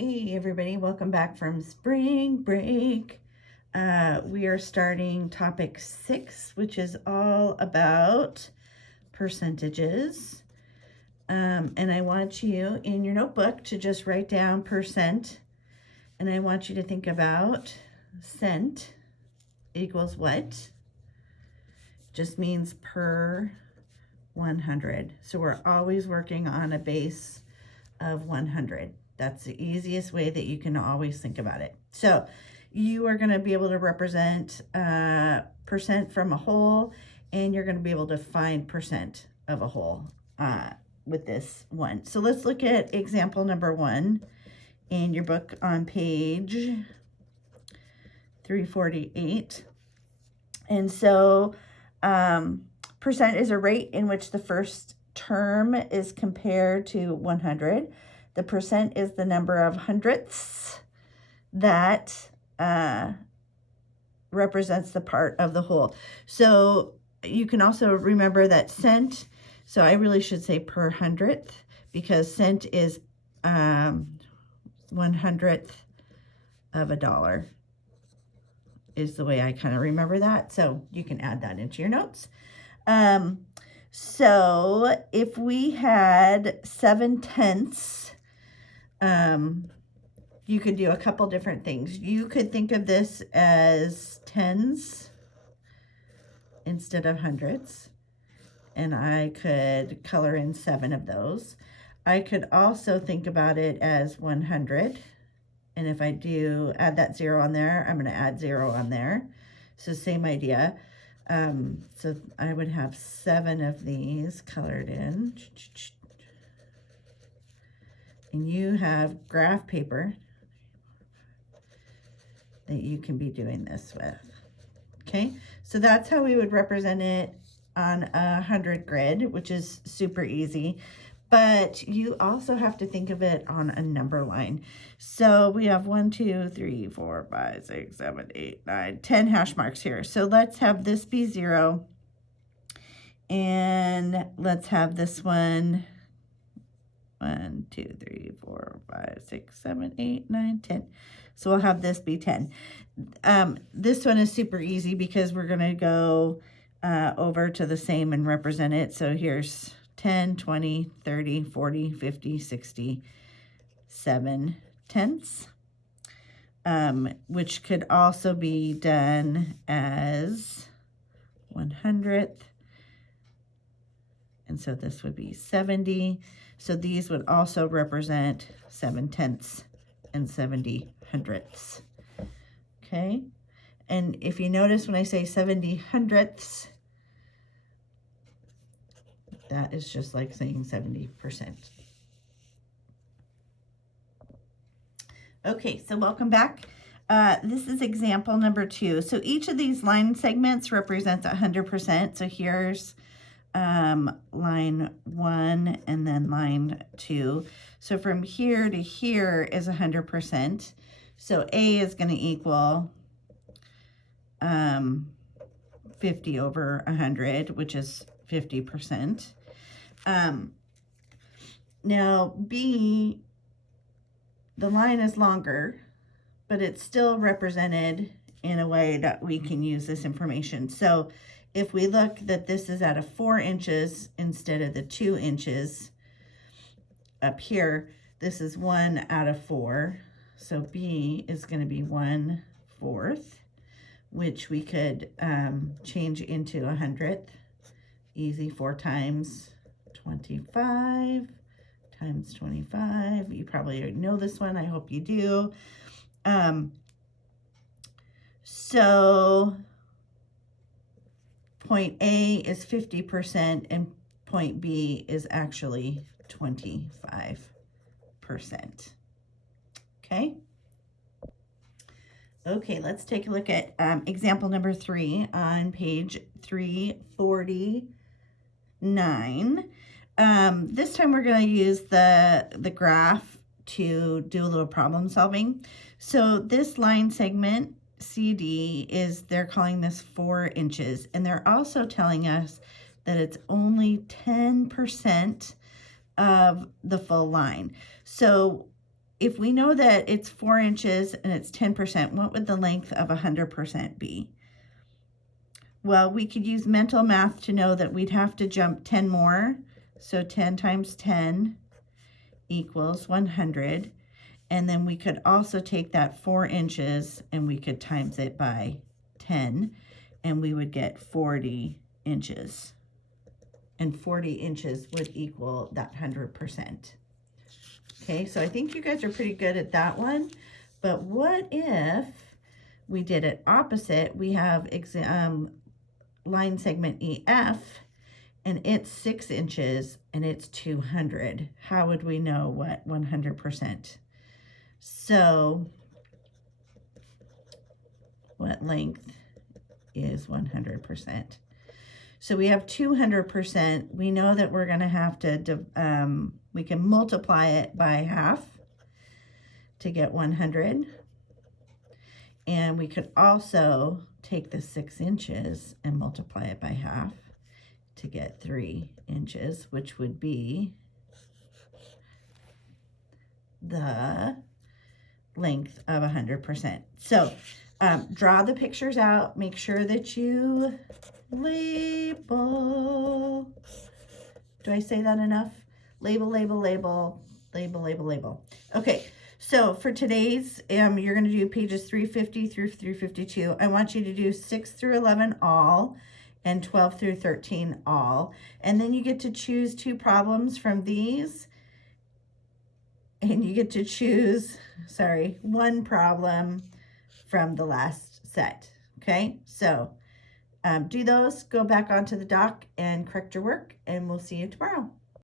Hey everybody, welcome back from spring break. We are starting topic 6, which is all about percentages. And I want you in your notebook to just write down percent. And I want you to think about cent equals what? Just means per 100. So we're always working on a base of 100. That's the easiest way that you can always think about it. So you are going to be able to represent percent from a whole, and you're going to be able to find percent of a whole with this one. So let's look at example number 1 in your book on page 348. And so percent is a rate in which the first term is compared to 100. The percent is the number of hundredths that represents the part of the whole. So you can also remember that cent, so I really should say per hundredth, because cent is 1/100th of a dollar is the way I kind of remember that. So you can add that into your notes. So if we had 7/10, you could do a couple different things. You could think of this as tens instead of hundreds, and I could color in 7 of those. I could also think about it as 100, and if I do add that 0 on there, I'm going to add 0 on there. So same idea. So I would have 7 of these colored in. And you have graph paper that you can be doing this with. Okay, so that's how we would represent it on a 100 grid, which is super easy. But you also have to think of it on a number line. So we have 1, 2, 3, 4, 5, 6, 7, 8, 9, 10 hash marks here. So let's have this be 0. And let's have this one 1, 2, 3, 4, 5, 6, 7, 8, 9, 10. So we'll have this be 10. This one is super easy because we're going to go over to the same and represent it. So here's 10, 20, 30, 40, 50, 60, 7/10, which could also be done as 100th. And so this would be 70. So these would also represent 7/10 and 70/100ths. Okay. And if you notice when I say 70/100ths, that is just like saying 70%. Okay, so welcome back. This is example number 2. So each of these line segments represents 100%. So here's line 1 and then line 2. So from here to here is 100%. So A is going to equal 50 over 100, which is 50%. Now B, the line is longer, but it's still represented in a way that we can use this information. So if we look that this is at a 4 inches instead of the 2 inches up here, this is 1 out of 4. So B is going to be 1/4, which we could change into 100th. Easy, 4 times 25 times 25. You probably know this one. I hope you do. So point A is 50% and point B is actually 25%. Okay. Okay, let's take a look at example number 3 on page 349. This time we're going to use the graph to do a little problem solving. So this line segment CD is, they're calling this 4 inches, and they're also telling us that it's only 10% of the full line. So if we know that it's 4 inches and it's 10%, what would the length of 100% be? Well, we could use mental math to know that we'd have to jump 10 more. So 10 times 10 equals 100. And then we could also take that 4 inches and we could times it by 10 and we would get 40 inches. And 40 inches would equal that 100%. Okay, so I think you guys are pretty good at that one. But what if we did it opposite? We have line segment EF, and it's 6 inches, and it's 200. How would we know what 100%? So what length is 100%? So we have 200%. We know that we're going to have to, we can multiply it by half to get 100. And we could also take the 6 inches and multiply it by half to get 3 inches, which would be the length of 100%. So draw the pictures out. Make sure that you label. Do I say that enough? Label, label, label, label, label, label. Okay, so for today's, you're going to do pages 350 through 352. I want you to do 6 through 11 all and 12 through 13 all. And then you get to choose 2 problems from these. And you get to choose, 1 problem from the last set. Okay, so do those, go back onto the dock and correct your work, and we'll see you tomorrow.